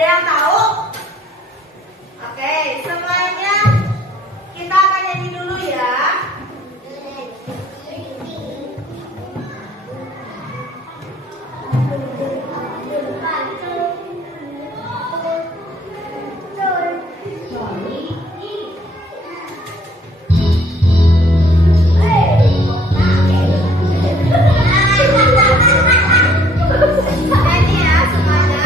Ada yang tahu? Oke, semuanya kita akan nyanyi dulu ya. Nyanyi ya semuanya.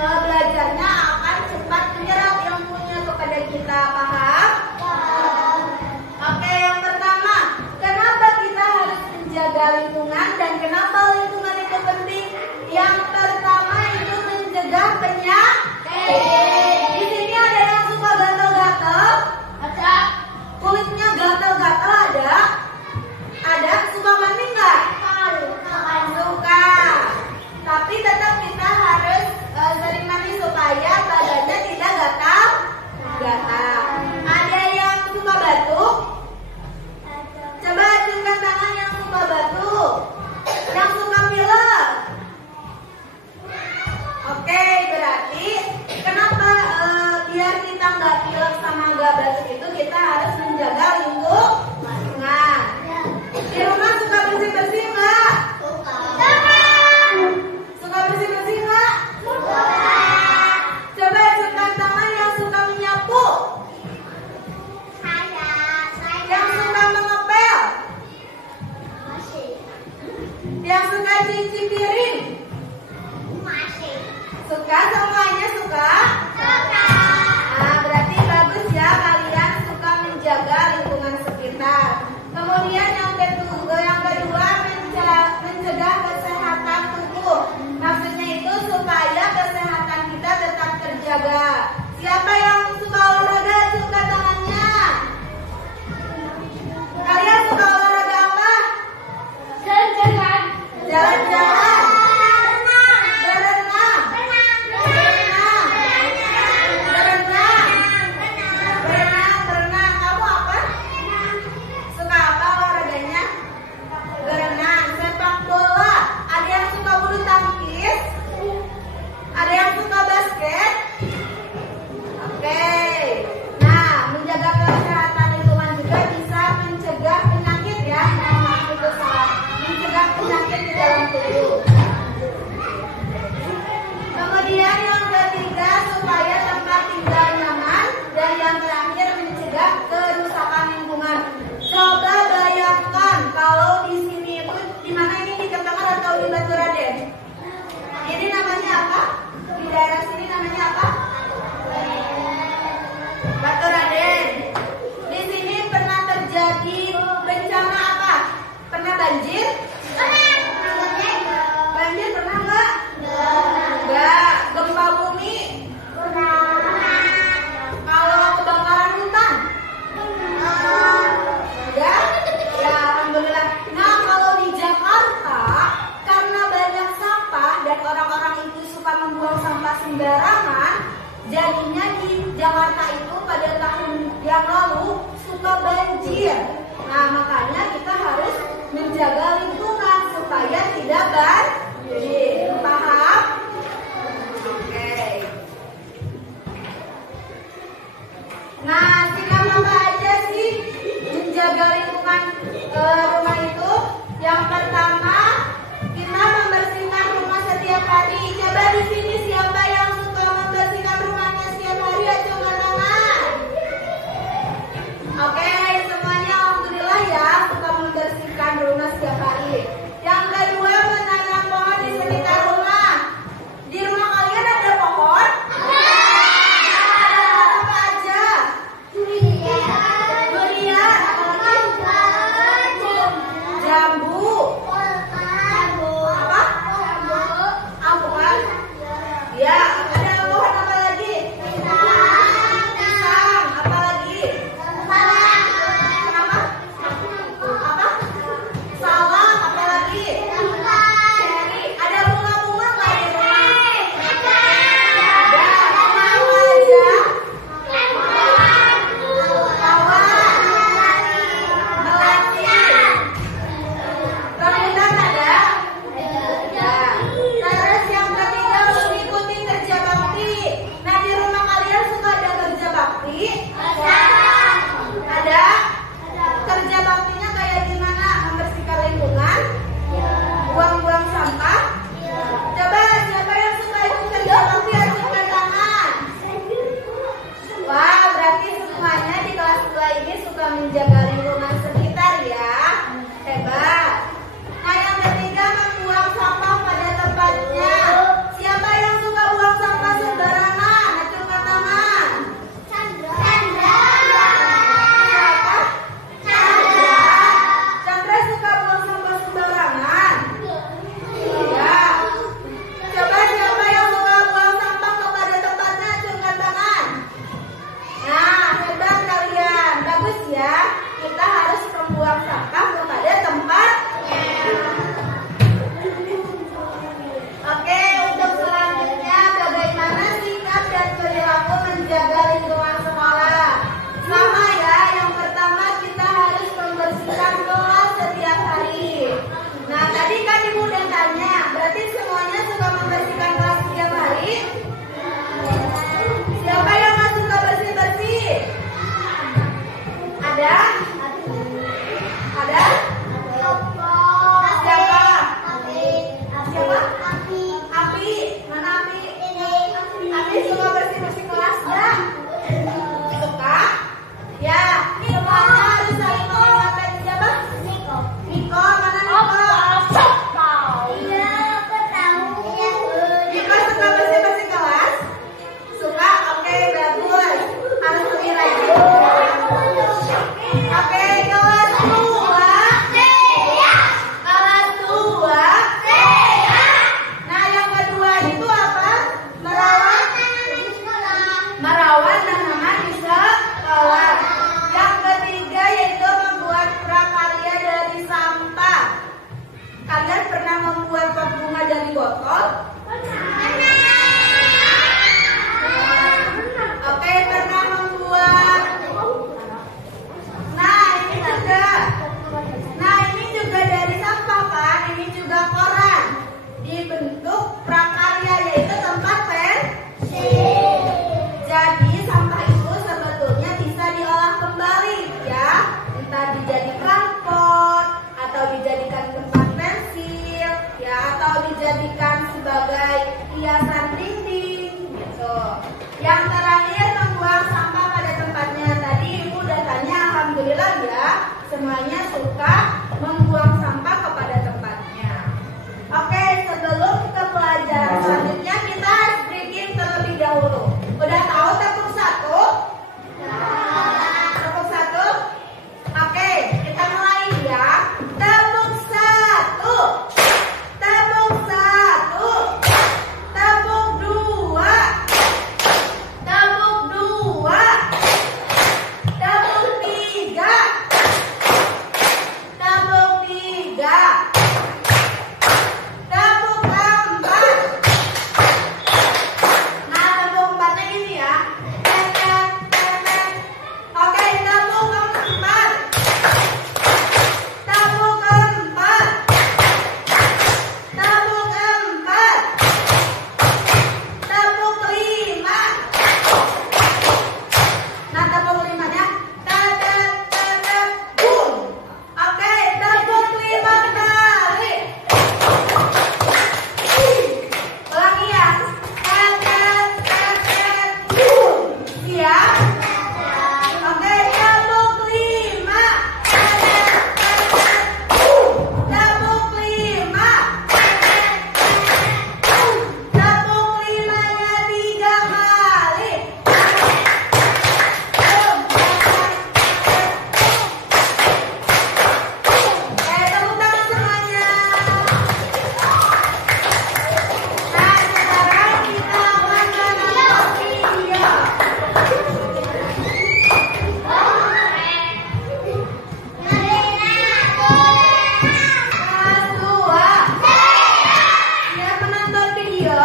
belajarnya akan cepat menyerap ilmunya kepada kita. Paham? Oke, yang pertama, kenapa kita harus menjaga lingkungan dan kenapa lingkungan itu penting? Yang pertama itu mencegah penyakit. Di sini ada yang suka gatal-gatal? Ada. Kulitnya gatal-gatal ada? Ada. Suka mandi nggak? Suka. Tapi tetap kita harus sering mandi supaya badannya tidak gatal-gatal. Ada yang suka batuk? Coba acungkan tangan yang suka batuk. Yang suka pilek? Oke, berarti kenapa biar kita nggak pilek sama nggak batuk itu kita harus menjaga lingkungan. Di rumah suka bersih-bersih nggak? Suka bersih-bersih nggak? Coba acungkan tangan yang suka menyapu. Yang suka mengepel. Yang suka cuci piring. Suka, semuanya suka? Nah, berarti bagus ya kalian suka menjaga lingkungan sekitar. Kemudian yang kedua mencegah kesehatan tubuh. Maksudnya itu supaya kesehatan kita tetap terjaga. Siapa yang suka olahraga? Suka tangannya. Kalian suka olahraga apa? Jalan-jalan. Jalan-jalan. Berenang. Kamu apa? Suka apa olahraganya? Berenang. Sepak bola. Ada yang suka bulu tangkis? Ada yang suka basket? Oke. Nah, menjaga kesehatan lingkungan juga bisa mencegah penyakit ya. Maaf itu salah. Mencegah penyakit di dalam tubuh. Kemudian yang ketiga supaya tempat tinggal nyaman dan yang terakhir mencegah kerusakan lingkungan. Coba bayangkan kalau di sini itu di mana ini, di Ketengah atau di Baturaden? Ini namanya apa? Di daerah sini namanya apa? Baturaden. Di sini pernah terjadi bencana apa? Pernah banjir? Banjir pernah nggak? Enggak. Gempa bumi? Kalau kebakaran hutan? Enggak? Ya, alhamdulillah. Nah, kalau di Jakarta karena banyak sampah dan orang-orang itu suka membuang sampah sembarangan, jadinya di Jakarta itu pada tahun yang lalu suka banjir. Nah, makanya kita harus menjaga lingkungan supaya tidak banjir. Paham? Oke. Nah, sikap apa aja sih menjaga lingkungan rumah itu? Yang pertama, kita membersihkan rumah setiap hari. Coba di sini siapa yang suka membersihkan rumahnya setiap hari? Acungkan tangan. Oke, semuanya alhamdulillah ya suka membersihkan rumah setiap hari. Yang kedua, menanam pohon di sekitar rumah. Di rumah kalian ada pohon? Ada apa aja? Durian, jambu, apa? Alpukat. Ya, botol? Oke, pernah membuat. Nah, ini juga dari sampah kan? Ini juga koran. Dibentuk prakarya yaitu tempat pensil. Jadi sampah itu sebetulnya bisa diolah kembali ya, entah dijadikan pot atau dijadikan tempat pensil ya, atau dijadikan sebagai hiasan dinding gitu. Yang terakhir, membuang sampah pada tempatnya. Tadi Ibu udah tanya, alhamdulillah ya, semuanya suka membuang sampah kepada tempatnya. Oke, sebelum ke pelajaran selanjutnya kita harus breaking terlebih dahulu. Udah tahu tepuk satu? Tepuk satu? Oke, kita mulai ya. Tepuk satu. Tepuk satu. Tepuk dua. Tepuk dua. Tepuk tiga. Tepuk tiga. Tepuk empat. Nah, tepuk empatnya gini ya. Oke, tepuk empat. Tepuk empat. Tepuk empat. Tepuk lima. Nah, tepuk limanya. Boom. Oke, tepuk 5 kali. Ulangi ya. Boom. Siap? Oke, tepuk 5. Tepuk 5. Tepuk 5-nya 3 kali. Tepuk tangan semuanya. Nah, sekarang kita makanan video. Kelas 2. Siap menonton video?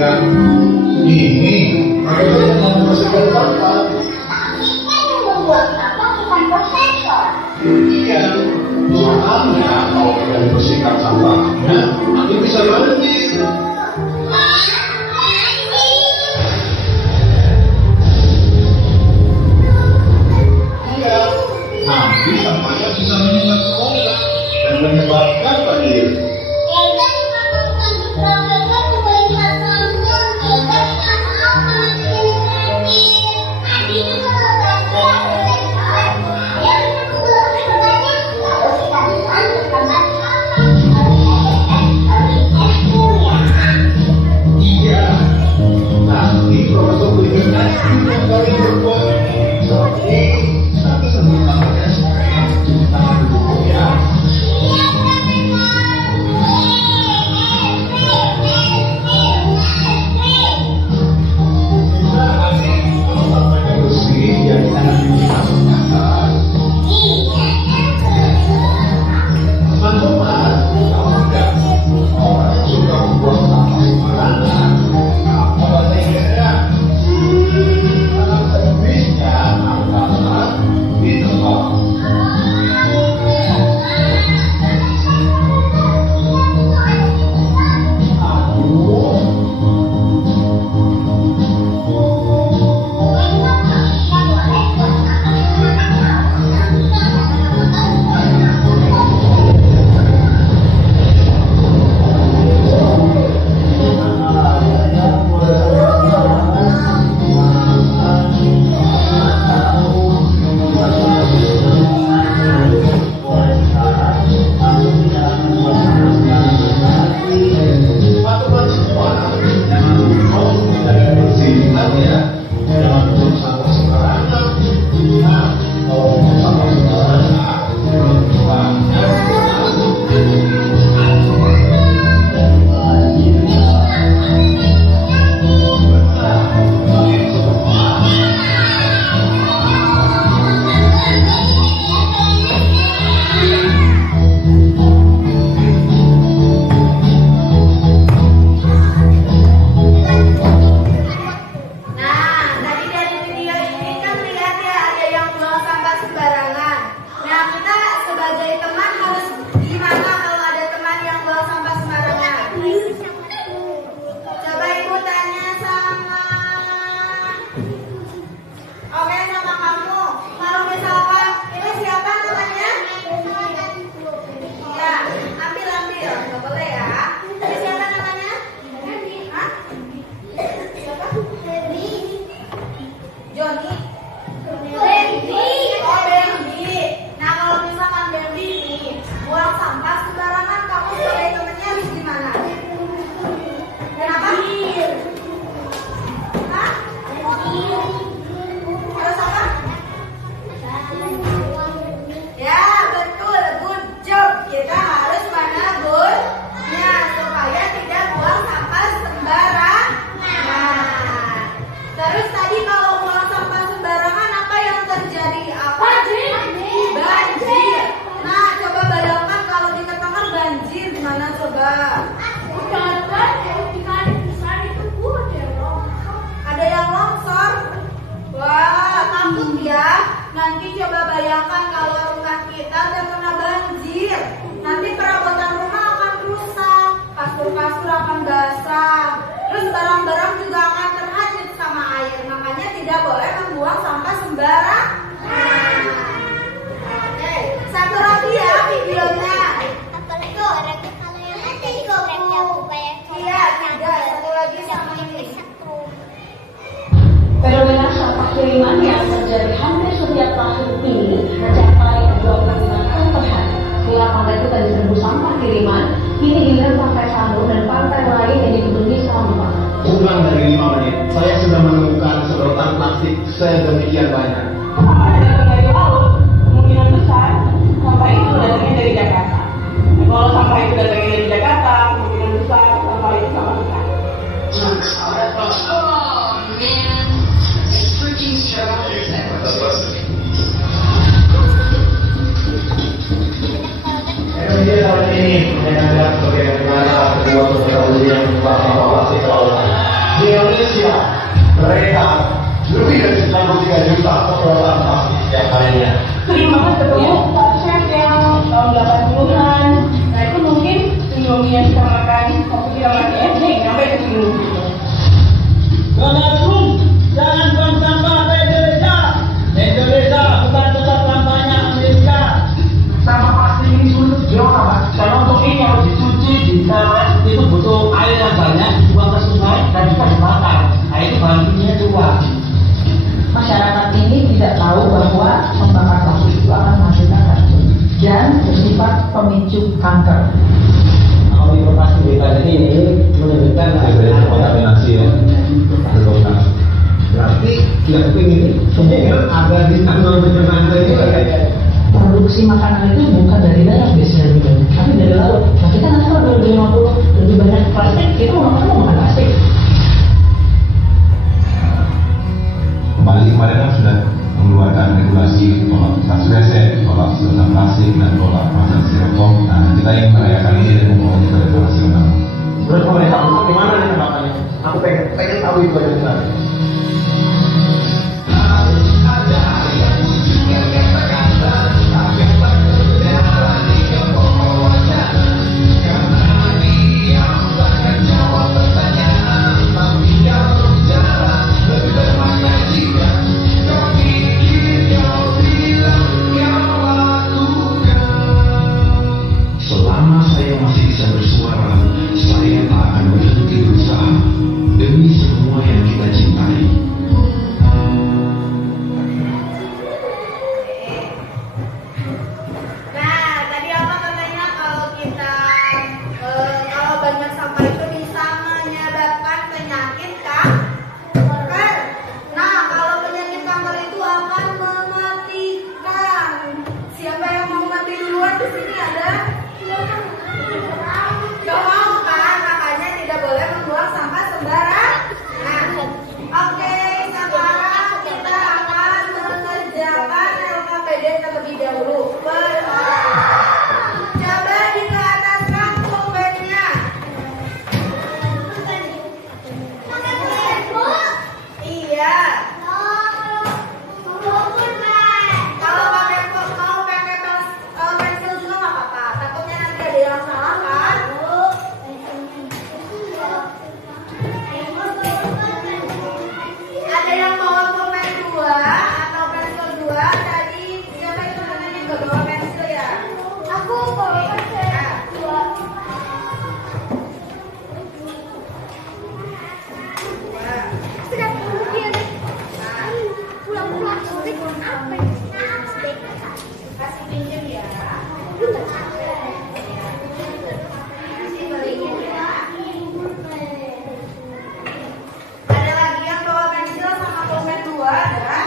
dengan ini, mereka yang membersihkan sampah. Membuat sampah bukan profesor. Iya, soalnya kalau kalian bersihkan sampahnya, nanti bisa banjir. Iya, nanti sampahnya bisa menyengat sekolah dan menyebabkan banjir. Nanti coba bayangkan kalau rumah kita terkena banjir. Nanti perabotan rumah akan rusak, kasur-kasur akan basah, terus barang-barang juga akan terhanyut sama air. Makanya tidak boleh membuang sampah sembarangan. Oke, satu lagi ya videonya. Iya, tidak. Satu lagi sama ini. Fenomena sampah kiriman yang terjadi hampir setiap tahun ini mencapai 25 ton per hari. Setelah pantai Kuta diserbu sampah kiriman, kini giliran pantai Sanur dan pantai lain yang dipenuhi sampah. Kurang dari 5 menit, saya sudah menemukan sedotan plastik sedemikian banyak. Ada dari laut, kemungkinan besar sampah itu datangnya dari Jakarta. Dan kalau sampah itu datangnya dari Jakarta, kemungkinan besar sampah itu sama kita. Dia tahun ini menanggap bagaimana kedua saudara yang telah mengawasi sekolah. Di Indonesia, mereka lebih dari 93 juta pemrotan plastik setiap harinya. Sering banget ketemu chef yang tahun 80-an. Nah itu mungkin Indomie yang kita makan waktu kita masih SD sampai ke sini. Jangan buang sampah ke Indonesia. Indonesia bukan tempat sampahnya Amerika. Sampah plastik ini sulit diolah, Pak. Karena untuk ini harus dicuci, ditewes, itu butuh air yang banyak, dibuang ke sungai dan bisa dibakar. Nah itu bahan kimia juga. Masyarakat ini tidak tahu bahwa membakar plastik itu akan menghasilkan racun dan bersifat pemicu kanker. Kalau informasi bebas ini menunjukkan Ada kontaminasi ya. Berarti tidak kepingin ini ada di tanggal pencernaan ini kayak Produksi makanan itu bukan dari darat biasanya, tapi dari laut. Nah kita nanti kalau 2050 lebih banyak plastik, kita mau makan plastik. Kembali kemarin kan sudah mengeluarkan regulasi tolak tas kresek, tolak sedotan plastik, dan tolak kemasan styrofoam. Nah, kita ingin merayakan ini dan membawa ke nasional. Terus pemerintah untuk gimana nih makanya? Aku pengen tahu itu aja tadi. Selama saya masih bisa bersuara, saya tak akan berhenti berusaha demi semua yang kita cintai. Nah, tadi apa katanya kalau kita kalau banyak sampah itu bisa menyebabkan penyakit kanker. Nah, kalau penyakit kanker itu akan mematikan. Siapa yang mau mati duluan di sini ada? Gak mau kan? Makanya tidak boleh membuang sampah sembarangan. Oke, sekarang kita akan mengerjakan LKPD terlebih dahulu. Coba di ke ataskan pulpennya. Iya. Kalau pakai pensil juga nggak apa-apa. Takutnya nanti ada yang salah kan? Ada yang bawa pulpen 2 atau pensil 2? Tadi siapa itu namanya nggak bawa pensil ya? Aku bawa pensil 2. Sudah kemudian pulang-pulang sore apa ya? Kasih pinjam ya. Kasih beliin ya. Ada lagi yang bawa pensil sama pulpen 2 ada?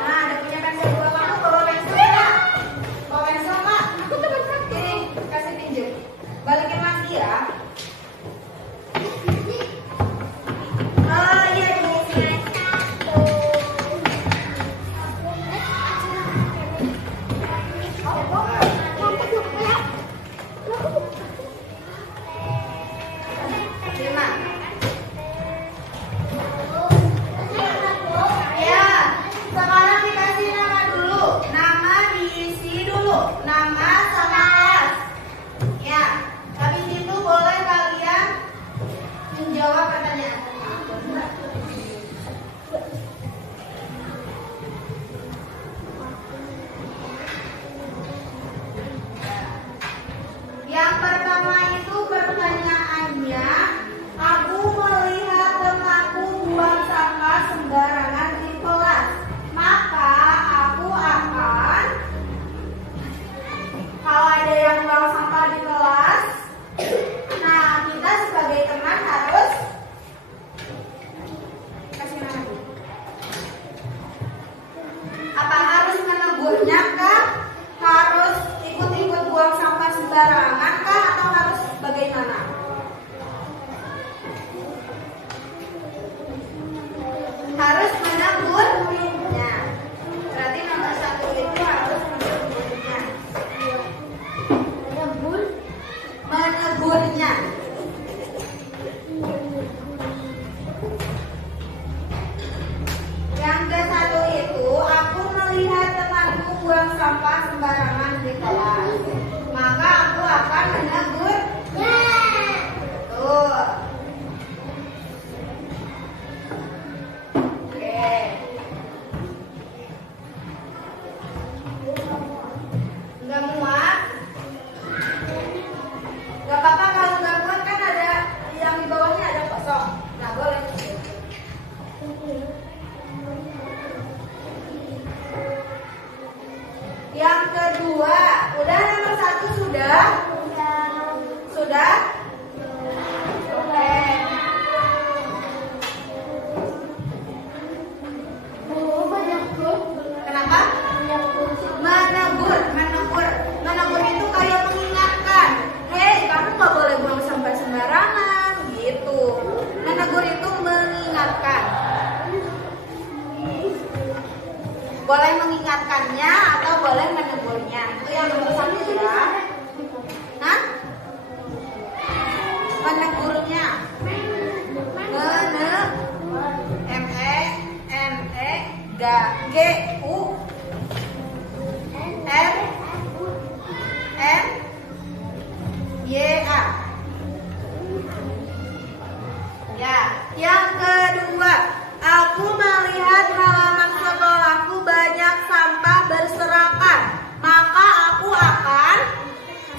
Nah, ada punya pensil 2. Kamu bawa pensil nggak? Bawa pensil nggak? Ini kasih pinjam. Balikin lagi ya. Oh iya, ini sini. Terima. Ya, sekarang dikasih nama dulu. Nama diisi dulu. Nama sama kelas. Ya, habis itu boleh kalian menjawab pertanyaan. Yang pertama itu pertanyaannya, aku melihat temanku buang sampah sembarangan di kelas, maka aku akan sampah sembarangan di kelas, maka aku akan menegurnya. Tuh. Oke. Nggak muat? Nggak apa-apa kalau nggak muat, kan ada yang di bawahnya ada kosong. Nah, boleh. Yang kedua, udah nomor 1 sudah? Sudah? Oke. Kenapa? Menegur itu kayak mengingatkan. Hei, kamu nggak boleh buang sampah sembarangan, gitu. Menegur itu mengingatkan. Boleh mengingatkannya atau boleh menegurnya. Itu yang nomor 1 ya. Hah? Menegurnya. M-E-N-E-G-U-R-M-Y-A. Ya, yang kedua, aku melihat halaman sekolahku banyak sampah berserakan, maka aku akan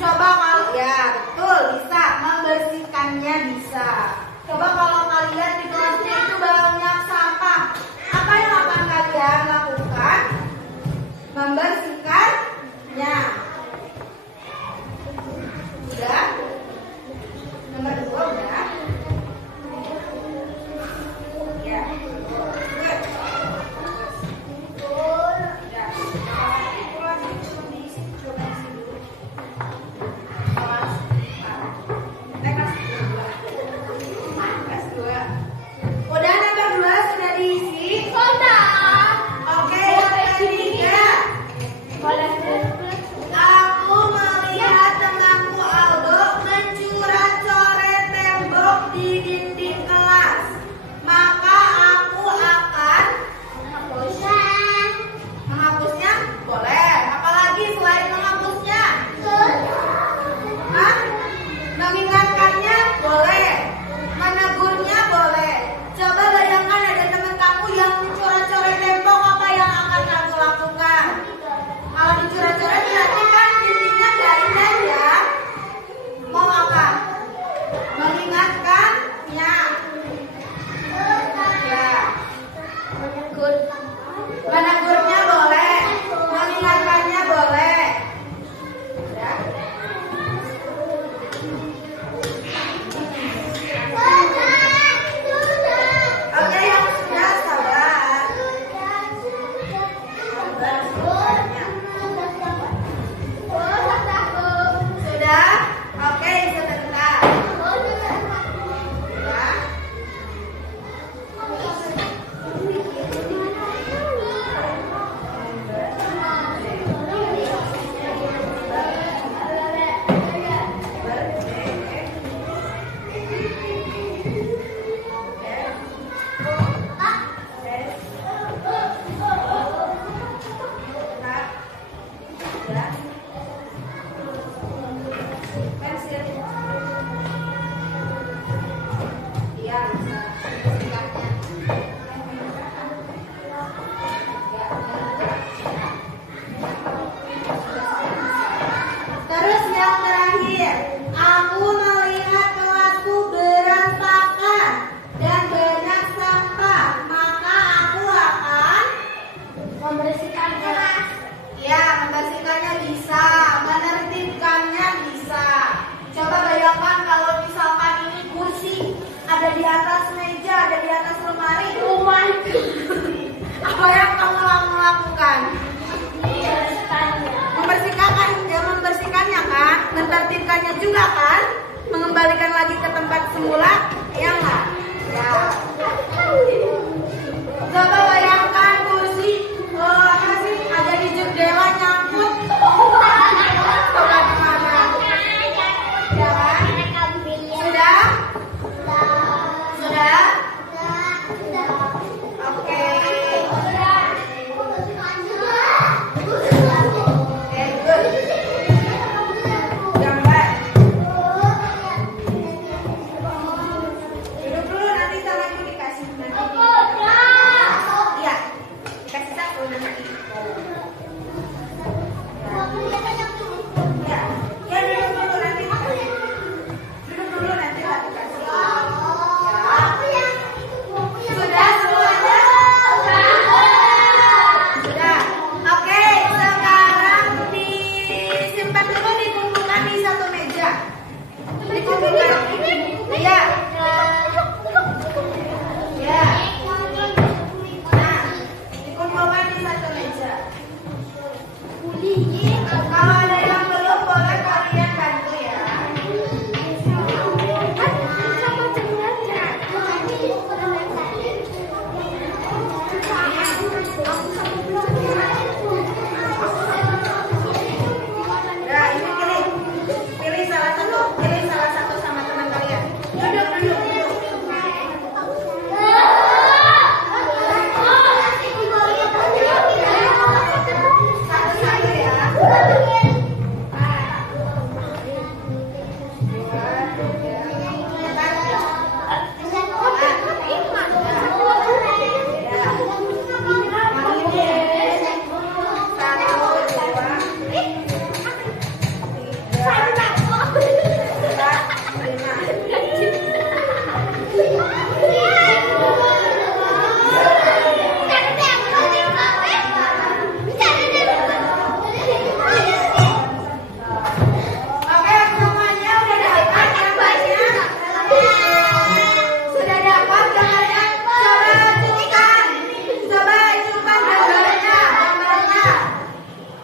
coba kalau ya betul bisa membersihkannya bisa. Coba kalau kalian di kelasnya itu banyak sampah, apa yang akan kalian lakukan? Membersihkannya. Udah? Nomor 2 udah? Ya. Udah nomor 2 sudah diisi? Oke, yang ketiga. Aku melihat temanku Aldo mencoret-coret tembok di dinding kelas. Maka aku akan menghapusnya. Boleh. Apalagi selain menghapusnya? Hah? Mengingatkannya? Boleh. Menegurnya? Boleh. Coba bayangkan ada teman kamu yang mencoret-coret tembok, apa yang akan kamu lakukan? Kalau dicoret-coret berarti kan dindingnya nggak indah ya. Mau apa? Mengingatkannya. Ya. Menegurnya boleh, mengingatkannya boleh. Ya. Oke, yang sudah sabar. Sudah? Oke, sebentar. Ya. Pensil. Iya, bisa. Sikapnya. Terus yang terakhir, aku melihat kelasku berantakan dan banyak sampah, maka aku akan Membersihkan kelas. ya membersihkannya bisa, menertibkannya bisa. Coba bayangkan kalau misalkan ini kursi ada di atas meja, ada di atas lemari, apa yang kamu lakukan? Membersihkannya kan, menertibkannya juga kan, mengembalikan lagi ke tempat semula, ya nggak? Ya. Coba bayangkan kursi, apa sih, ada di jendela nyangkut. Coba gimana? Ya kan? Sudah? Sudah? Oke.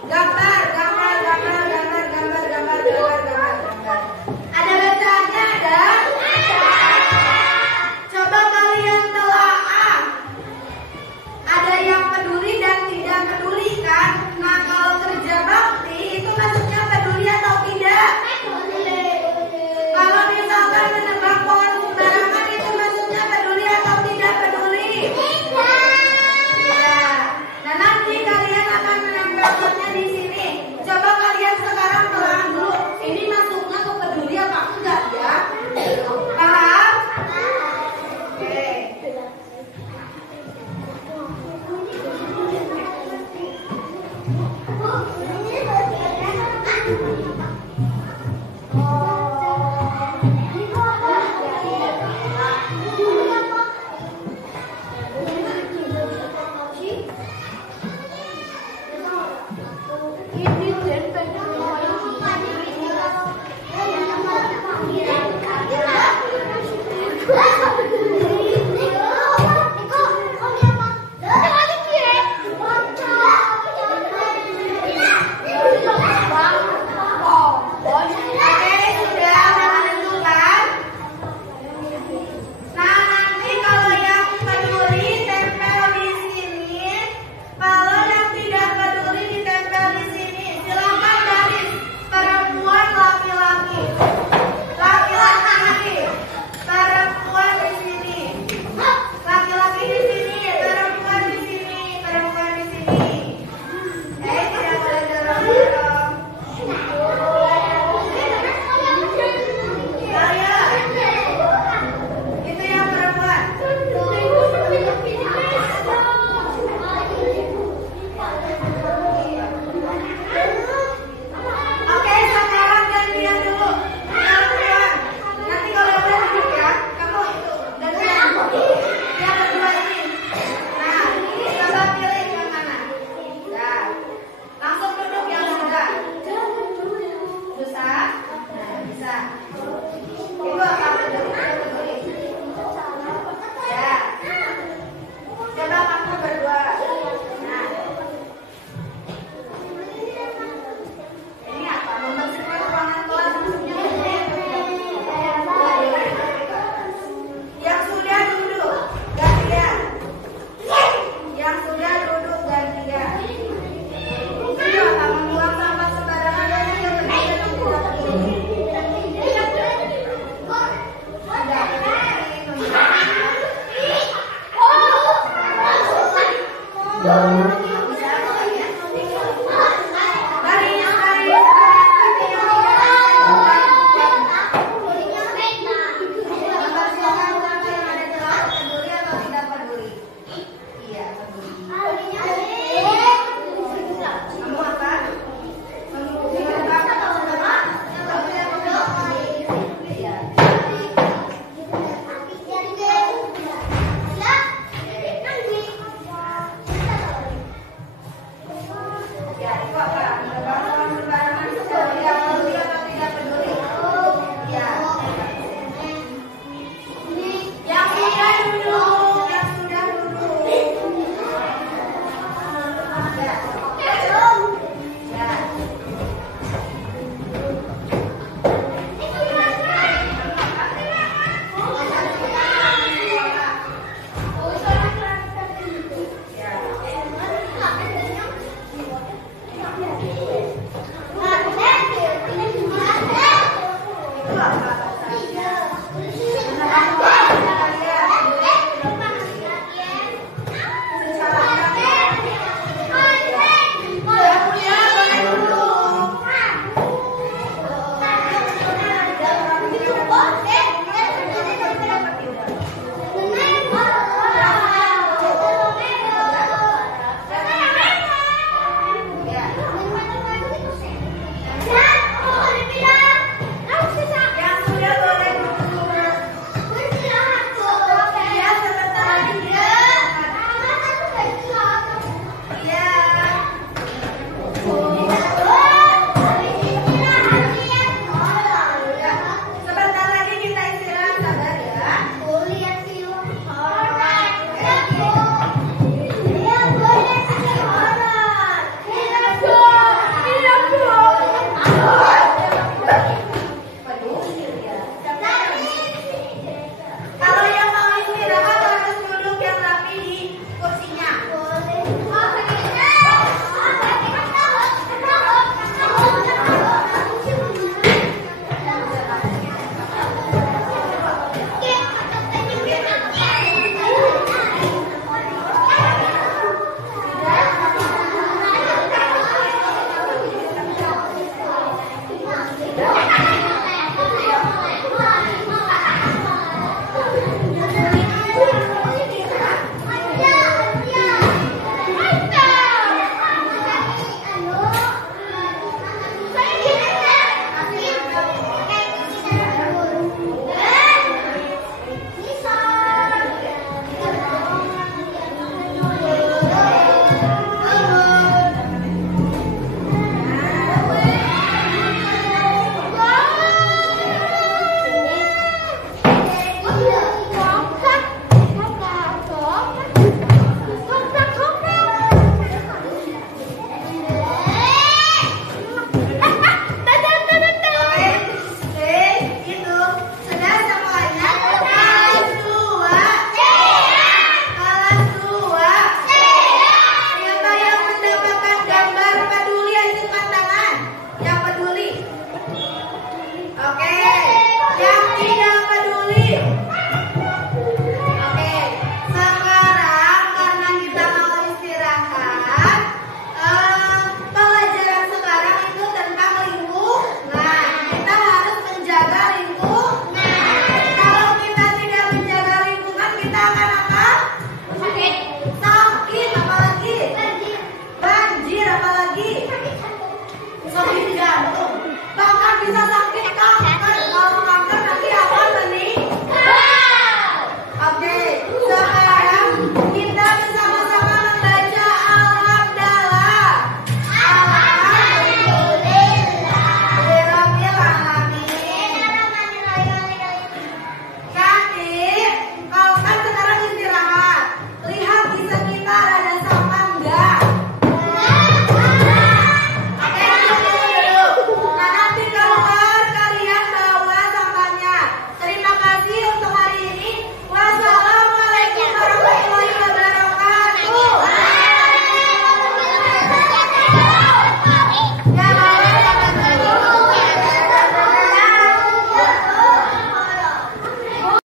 Gambar